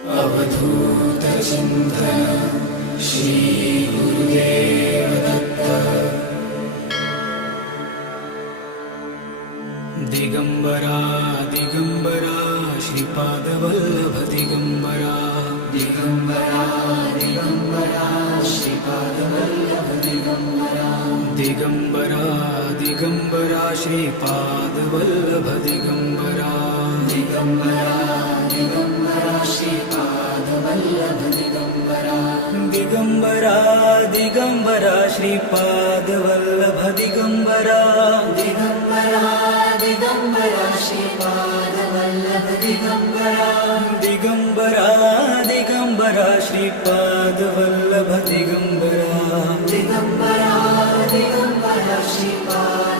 अवधूत चिंतन श्री गुरुदेव दत्त। दिगंबरा दिगंबरा श्रीपाद वल्लभ दिगंबरा। दिगंबरा दिगंबरा श्रीपाद वल्लभ दिगंबरा। दिगंबरा दिगंबरा श्रीपाद वल्लभ दिगंबरा। दिगंबरा दिगंबरा श्रीपाद वल्लभ दिगंबरा। दिगंबरा दिगंबरा श्रीपाद वल्लभ दिगंबरा। दिगंबरा दिगंबरा श्रीपाद वल्लभ दिगंबरा। दिगंबरा दिगंबरा श्रीपाद वल्लभ दिगंबरा। दिगंबरा दिगंबरा श्रीपाद